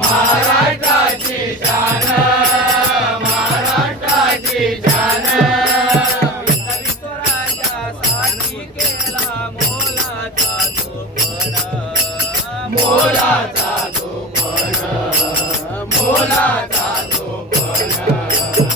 महाराष्ट्राची शान महाराष्ट्राची शान विश्वराजा साठी केला मोलाचा झोपण मोलाचा झोपण मोलाचा झोपण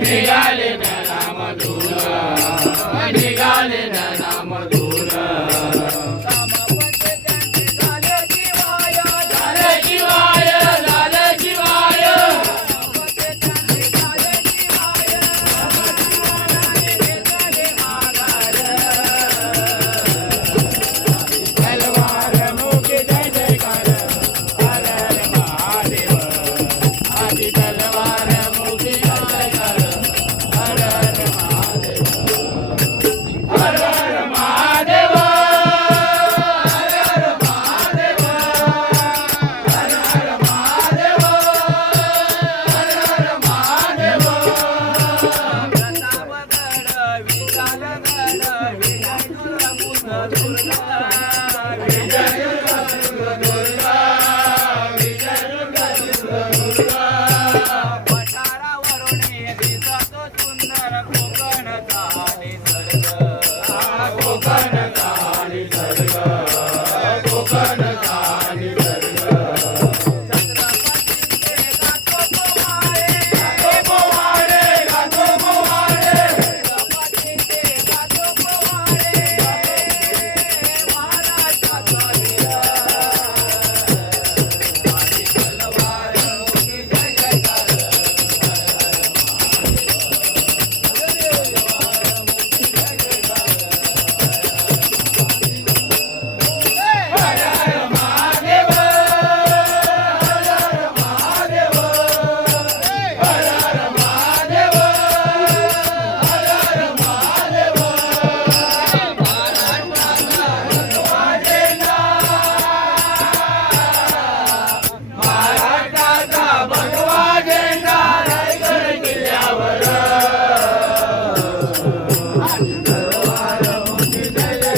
Mandigali na Ramadura Mandigali na Ramadura Durga Durga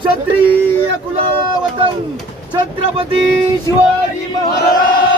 क्षत्रिय कुलावतम छत्रपती शिवाजी महाराज!